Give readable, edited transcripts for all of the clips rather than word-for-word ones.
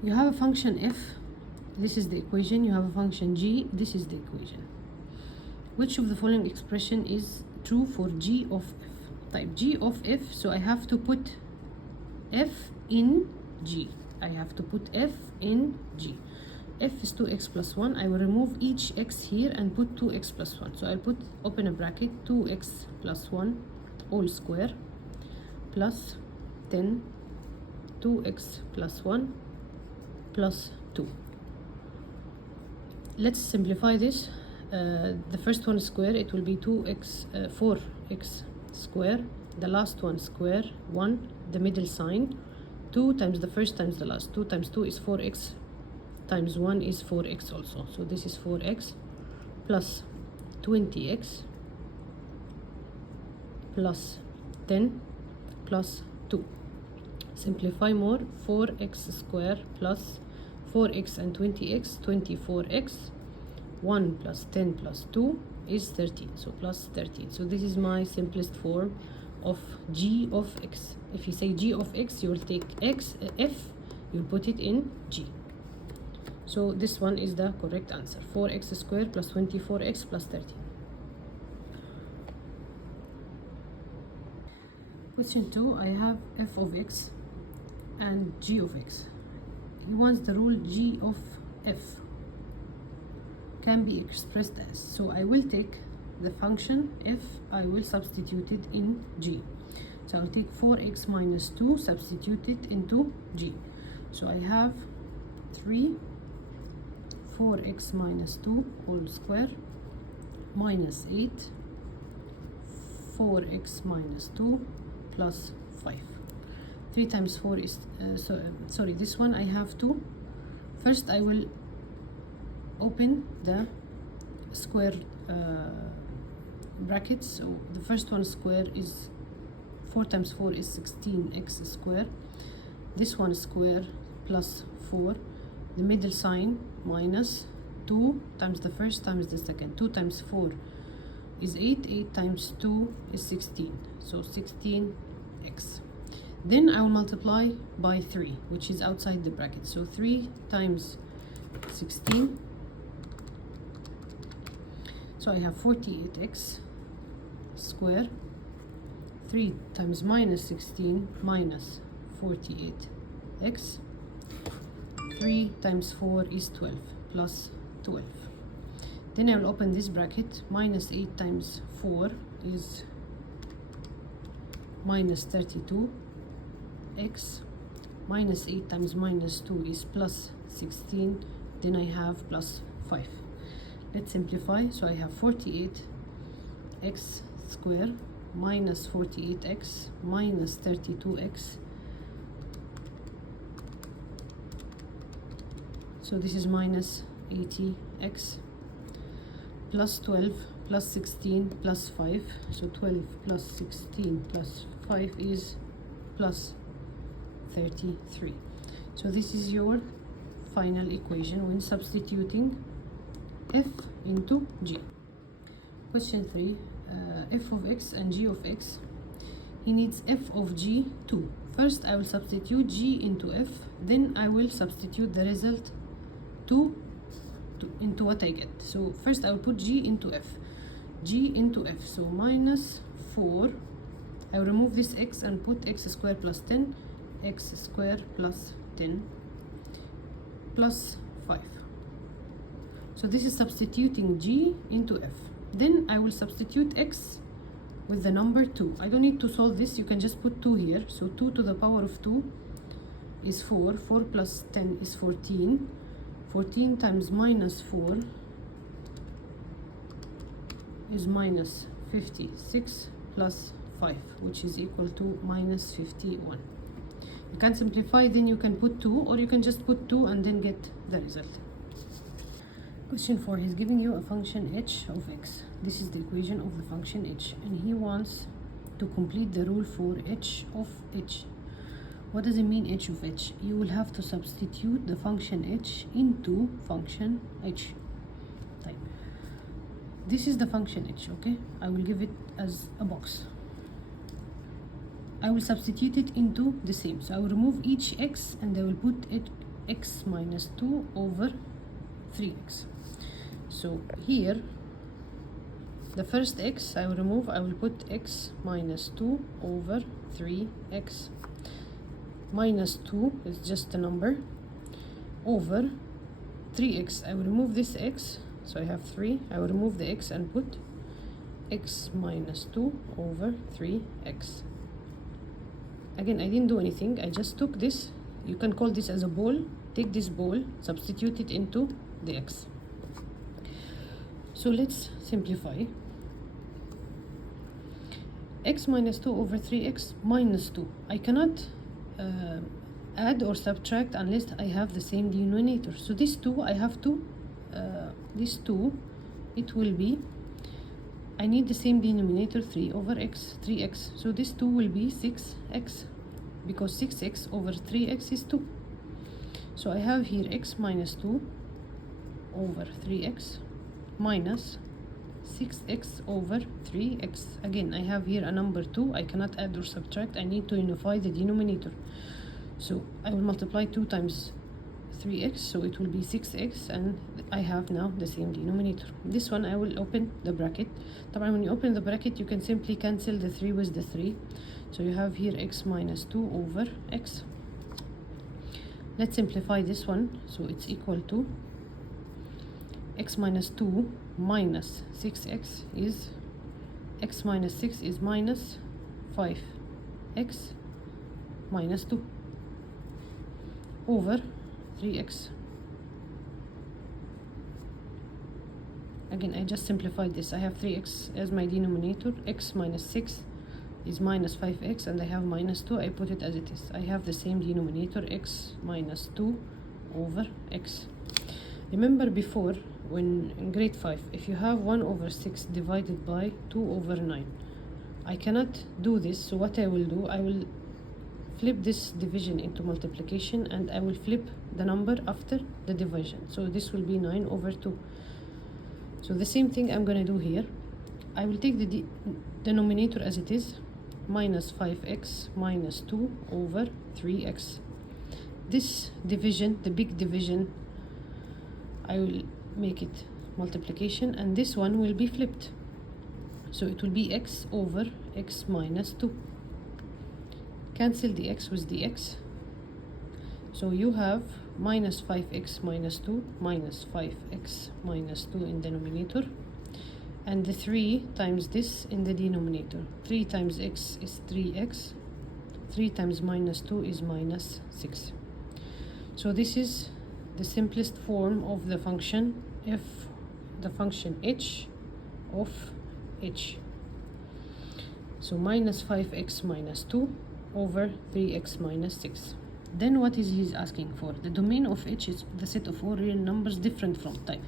You have a function f, this is the equation. You have a function g, this is the equation. Which of the following expression is true for g of f? Type g of f, so I have to put f in g. I have to put f in g. F is 2x plus 1. I will remove each x here and put 2x plus 1. So I'll put, open a bracket, 2x plus 1 all square plus 10 2x plus 1 plus 2. Let's simplify this. The first one square, it will be 4x square. The last one square, 1, the middle sign, 2 times the first times the last. 2 times 2 is 4x, times 1 is 4x also. So this is 4x plus 20x plus 10 plus 2. Simplify more, 4x square plus 4x and 20x, 24x, 1 plus 10 plus 2 is 13, so plus 13. So this is my simplest form of g of x. If you say g of x, you will take f, you'll put it in g. So this one is the correct answer, 4x squared plus 24x plus 13. Question 2, I have f of x and g of x. He wants the rule g of f can be expressed as. So I will take the function f, I will substitute it in g. So I'll take 4x minus 2, substitute it into g. So I have 3 4x minus 2 whole square minus 8 4x minus 2 plus 5. 3 times 4 is sorry, this one I have to, first I will open the square brackets. So the first one square is 4 times 4 is 16x square. This one square plus 4, the middle sign minus 2 times the first times the second. 2 times 4 is 8, 8 times 2 is 16, so 16x. Then I will multiply by 3, which is outside the bracket. So 3 times 16, so I have 48x square. 3 times minus 16 minus 48x. 3 times 4 is 12 plus 12. Then I will open this bracket. Minus 8 times 4 is minus 32x. Minus 8 times minus 2 is plus 16. Then I have plus 5. Let's simplify. So I have 48x square minus 48x minus 32x. So this is minus 80x plus 12 plus 16 plus 5. So 12 plus 16 plus 5 is plus 33. So this is your final equation when substituting f into g. Question 3, f of x and g of x. He needs f of g 2. First I will substitute g into f, then I will substitute the result 2 into what I get. So first I will put g into f. G into f, so minus 4. I will remove this x and put x squared plus 10, x squared plus 10 plus 5. So this is substituting g into f. Then I will substitute x with the number 2. I don't need to solve this, you can just put 2 here. So 2 to the power of 2 is 4. 4 plus 10 is 14. 14 times minus 4 is minus 56 plus 5, which is equal to minus 51. You can simplify, then you can put 2, or you can just put 2 and then get the result. Question 4, he's giving you a function h of x. This is the equation of the function h, and he wants to complete the rule for h of h. What does it mean, h of h? You will have to substitute the function h into function h. Type. This is the function h, okay? I will give it as a box. I will substitute it into the same. So I will remove each x and I will put it x minus 2 over 3x. So here the first x I will remove. I will put x minus 2 over 3x. Minus 2 is just a number over 3x. I will remove this x, so I have 3. I will remove the x and put x minus 2 over 3x. Again, I didn't do anything. I just took this. You can call this as a ball. Take this ball, substitute it into the x. So let's simplify. X minus 2 over 3x minus 2. I cannot add or subtract unless I have the same denominator. So this 2, I have to, this 2, it will be, I need the same denominator, 3 over x, 3x. So this 2 will be 6x, because 6x over 3x is 2. So I have here x minus 2 over 3x minus 6x over 3x. Again, I have here a number 2. I cannot add or subtract. I need to unify the denominator. So I will multiply 2 times 3x, so it will be 6x, and I have now the same denominator. This one I will open the bracket. When you open the bracket, you can simply cancel the 3 with the 3. So you have here x minus 2 over x. Let's simplify this one. So it's equal to x minus 2 minus 6x is, x minus 6 is minus 5x minus 2 over 3x. Again, I just simplified this. I have 3x as my denominator. X minus 6 is minus 5x, and I have minus 2. I put it as it is. I have the same denominator, x minus 2 over x. Remember before, when in grade 5, if you have 1 over 6 divided by 2 over 9, I cannot do this. So what I will do, I will flip this division into multiplication, and I will flip the number after the division. So this will be 9 over 2. So the same thing I'm going to do here. I will take the denominator as it is, minus 5x minus 2 over 3x. This division, the big division, I will make it multiplication, and this one will be flipped. So it will be x over x minus 2. Cancel the x with the x. So you have minus 5x minus 2 minus 5x minus 2 in denominator, and the 3 times this in the denominator. 3 times x is 3x. 3 times minus 2 is minus 6. So this is the simplest form of the function f, the function h of h. So minus 5x minus 2 over 3x minus 6. Then what is he asking for? The domain of h is the set of all real numbers different from time.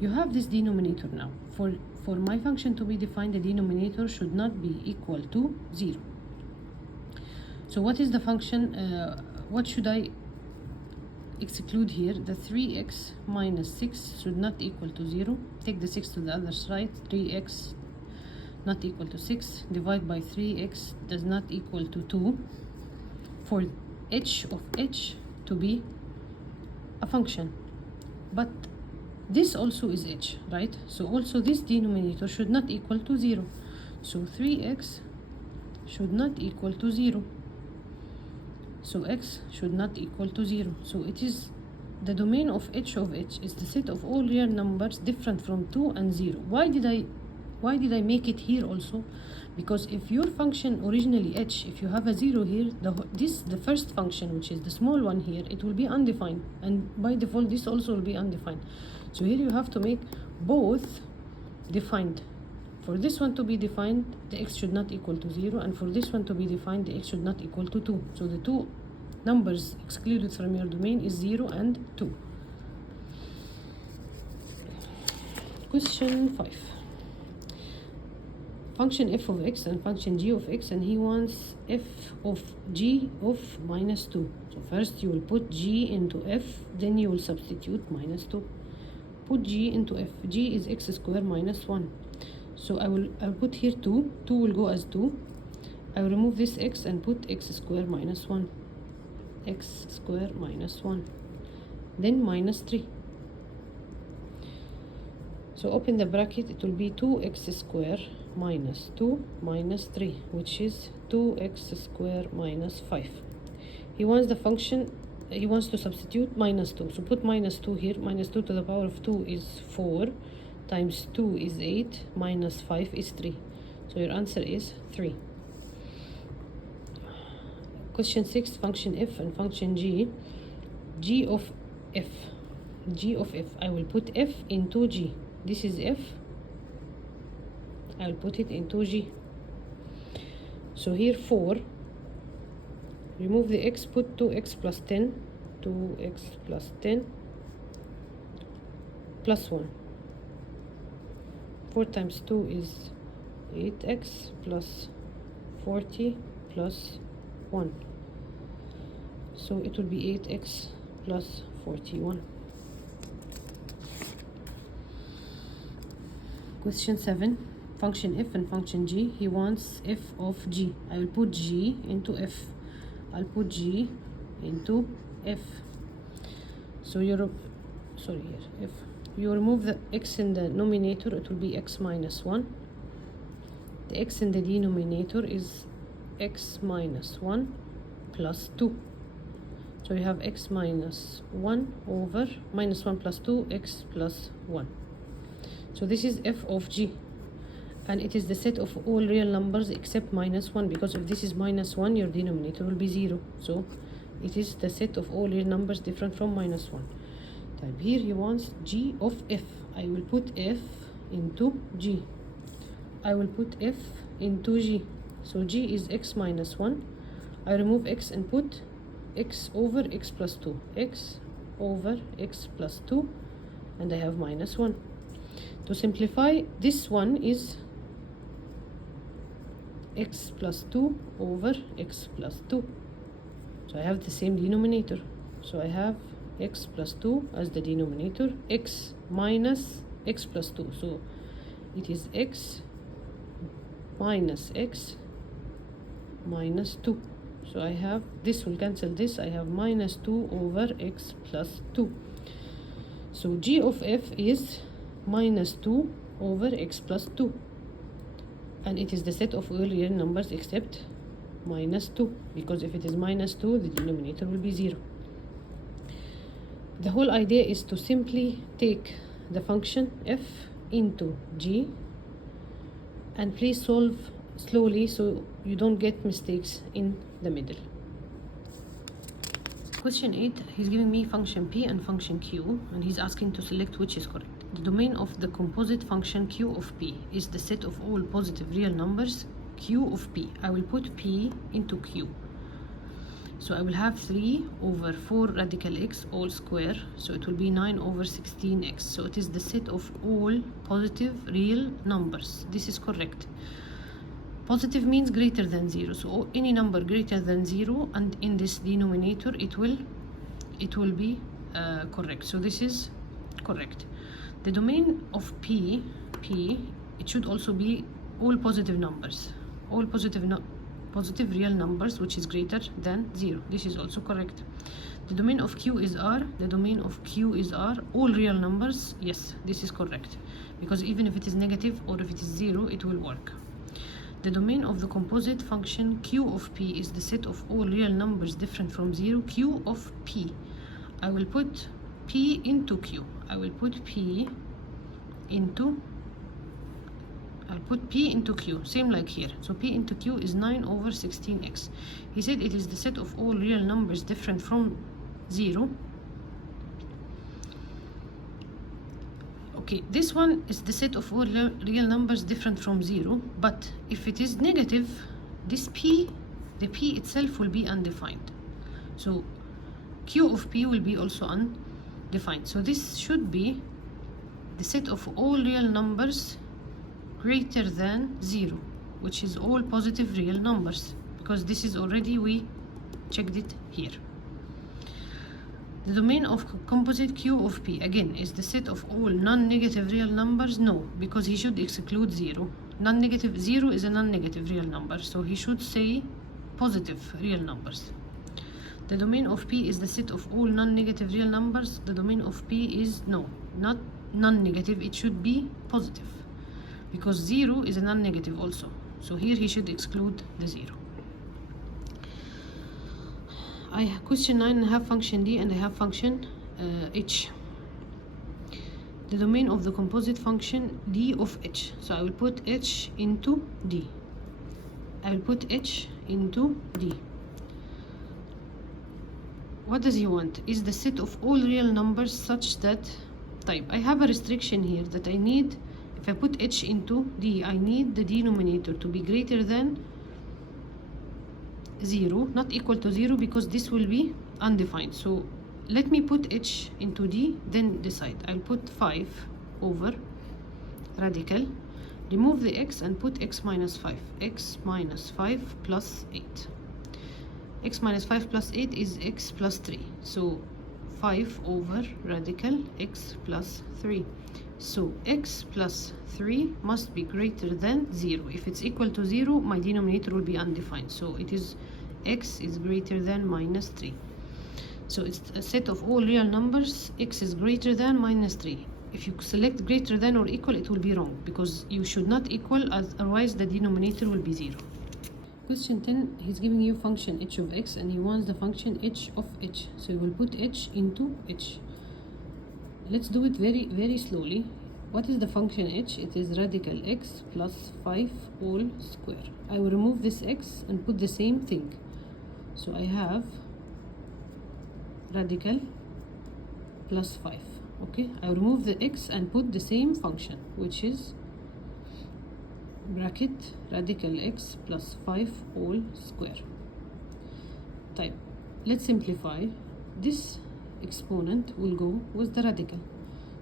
You have this denominator now. For my function to be defined, the denominator should not be equal to 0. So what is the function? What should I exclude here? The 3x minus 6 should not equal to 0. Take the 6 to the other side. 3x not equal to 6. Divide by 3x does not equal to 2. For h of h to be a function, but this also is h, right? So also this denominator should not equal to 0. So 3x should not equal to 0. So x should not equal to 0. So it is the domain of h is the set of all real numbers different from 2 and 0. Why did I make it here also? Because if your function originally h, if you have a 0 here, the first function, which is the small one here, it will be undefined, and by default this also will be undefined. So here you have to make both defined. For this one to be defined, the x should not equal to 0, and for this one to be defined, the x should not equal to 2. So the two numbers excluded from your domain is 0 and 2. Question 5. Function f of x and function g of x, and he wants f of g of minus 2. So first you will put g into f, then you will substitute minus 2. Put g into f. G is x squared minus 1. So I'll put here 2. 2 will go as 2. I will remove this x and put x squared minus 1. X squared minus 1. then minus 3. So open the bracket, it will be 2x square minus 2 minus 3, which is 2x square minus 5. He wants the function, he wants to substitute minus 2. So put minus 2 here. Minus 2 to the power of 2 is 4, times 2 is 8, minus 5 is 3. So your answer is 3. Question 6, function f and function g. G of f. G of f. I will put f into g. This is f. I will put it into g. So here 4. Remove the x, put 2x plus 10. 2x plus 10 plus 1. 4 times 2 is 8x plus 40 plus 1. So it will be 8x plus 41. Question 7, function f and function g. He wants f of g. I will put g into f. I'll put g into f. So if you remove the x in the numerator, it will be x minus 1. The x in the denominator is x minus 1 plus 2. So you have x minus 1 over minus 1 plus 2, x plus 1. So this is f of g, and it is the set of all real numbers except minus 1, because if this is minus 1, your denominator will be 0. So it is the set of all real numbers different from minus 1. Type here he wants g of f. I will put f into g. I will put f into g. So g is x minus 1. I remove x and put x over x plus 2. X over x plus 2, and I have minus 1. To simplify, this one is x plus 2 over x plus 2. So I have the same denominator. So I have x plus 2 as the denominator, x minus x plus 2. So it is x minus x minus 2. So I have, this will cancel this, I have minus 2 over x plus 2. So g of f is minus 2 over x plus 2, and it is the set of all real numbers except minus 2, because if it is minus 2, the denominator will be 0. The whole idea is to simply take the function f into g, and please solve slowly so you don't get mistakes in the middle. Question 8, he's giving me function p and function q, and he's asking to select which is correct. The domain of the composite function q of p is the set of all positive real numbers q of p. I will put p into q. So I will have 3 over 4 radical x all square, so it will be 9 over 16x. So it is the set of all positive real numbers. This is correct. Positive means greater than 0, so any number greater than 0, and in this denominator it will be correct. So this is correct. The domain of p, it should also be all positive numbers, all positive real numbers which is greater than 0. This is also correct. The domain of q is r. The domain of q is r. All real numbers, yes, this is correct, because even if it is negative or if it is 0, it will work. The domain of the composite function q of p is the set of all real numbers different from 0 q of p. I will put p into q. I will put p into, I'll put p into q, same like here. So p into q is 9 over 16x. He said it is the set of all real numbers different from 0. Okay, this one is the set of all real numbers different from 0, but if it is negative, this p, the p itself will be undefined. So q of p will be also undefined. So this should be the set of all real numbers greater than 0, which is all positive real numbers, because this is already, we checked it here. The domain of composite q of p, again, is the set of all non-negative real numbers. No, because he should exclude 0. Non-negative 0 is a non-negative real number, so he should say positive real numbers. The domain of P is the set of all non-negative real numbers. The domain of P is no, not non-negative, it should be positive, because 0 is a non-negative also. So here he should exclude the 0. Question 9, I have function D and I have function H. The domain of the composite function D of H. So I will put H into D. I will put H into D. What does he want? Is the set of all real numbers such that type. I have a restriction here that I need, if I put H into D, I need the denominator to be greater than 0, not equal to 0, because this will be undefined. So let me put H into D, then decide. I'll put 5 over radical, remove the x and put x minus 5. X minus 5 plus 8. X minus 5 plus 8 is x plus 3. So 5 over radical x plus 3. So x plus 3 must be greater than 0. If it's equal to 0, my denominator will be undefined. So it is x is greater than minus 3. So it's a set of all real numbers. X is greater than minus 3. If you select greater than or equal, it will be wrong, because you should not equal, otherwise the denominator will be 0. Question 10, he's giving you function h of x and he wants the function h of h. So you will put h into h. Let's do it very slowly. What is the function h? It is radical x plus 5 whole square. I will remove this x and put the same thing. So I have radical plus 5. Okay, I will remove the x and put the same function, which is bracket radical x plus 5 whole square. Type. Let's simplify. This exponent will go with the radical.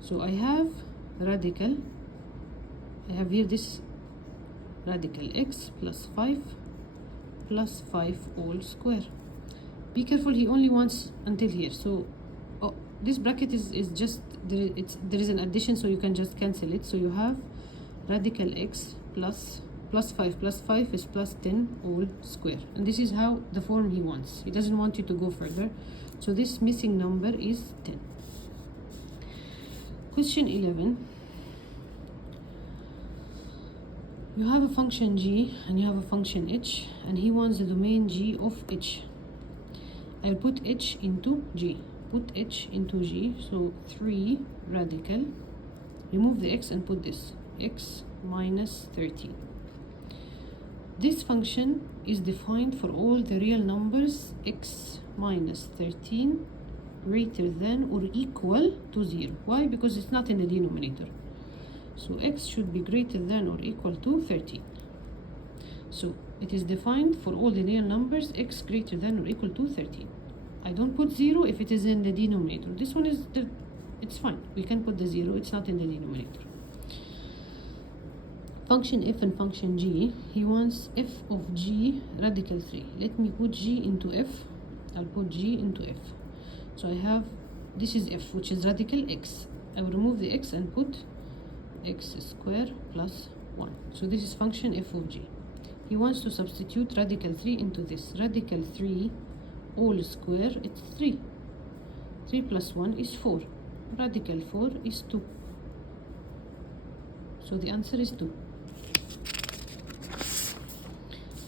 So I have radical, I have here this radical x plus 5 whole square. Be careful, he only wants until here. So this bracket is just there is an addition, so you can just cancel it. So you have radical x plus 5 is plus 10 whole square, and this is how the form he wants. He doesn't want you to go further, so this missing number is 10. Question 11, you have a function g and you have a function h, and he wants the domain g of h. I'll put h into g. Put h into g. So 3 radical, remove the x and put this x minus 13. This function is defined for all the real numbers x minus 13 greater than or equal to 0. Why? Because it's not in the denominator. So x should be greater than or equal to 13. So it is defined for all the real numbers x greater than or equal to 13. I don't put 0 if it is in the denominator. This one is it's fine. We can put the 0. It's not in the denominator. Function f and function g. He wants f of g radical 3. Let me put g into f. I'll put g into f. So I have, this is f, which is radical x. I will remove the x and put x square plus 1. So this is function f of g. He wants to substitute radical 3 into this. Radical 3 whole square, it's 3. 3 plus 1 is 4. Radical 4 is 2. So the answer is 2.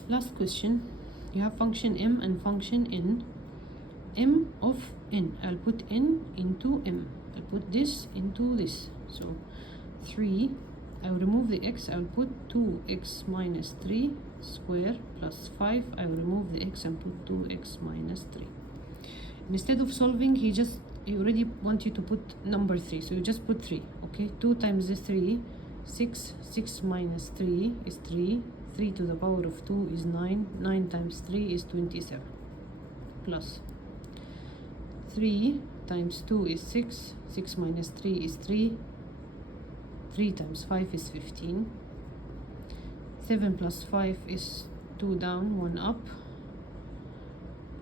Last question. You have function m and function n. M of n. I'll put n into m. I'll put this into this. So 3. I will remove the x. I will put 2x minus 3 square plus 5. I will remove the x and put 2x minus 3. Instead of solving, he already wants you to put number 3. So you just put 3. Okay, 2 times this 3, 6. 6 minus 3 is 3. 3 to the power of 2 is 9. 9 times 3 is 27. Plus 3 times 2 is 6. 6 minus 3 is 3. 3 times 5 is 15. 7 plus 5 is 2 down, 1 up.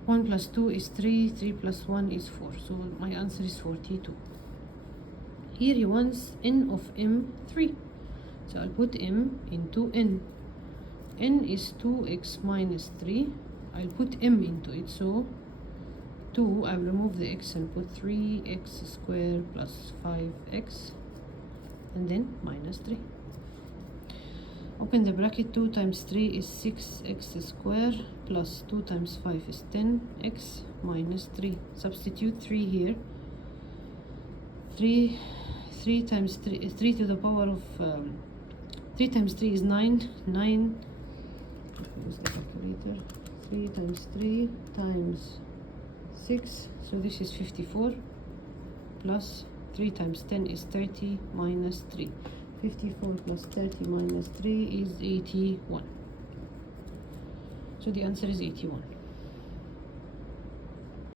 1 plus 2 is 3. 3 plus 1 is 4. So my answer is 42. Here he wants n of m 3. So I'll put m into n. N is 2x minus 3. I'll put m into it. So 2, I'll remove the x and put 3x squared plus 5x, and then minus 3. Open the bracket. 2 times 3 is 6x squared plus 2 times 5 is 10x minus 3. Substitute 3 here. 3 times 3 is 3 to the power of 3 times 3 is 9. 9, use the calculator. 3 times 3 times 6, so this is 54, plus 3 times 10 is 30 minus 3. 54 plus 30 minus 3 is 81. So the answer is 81.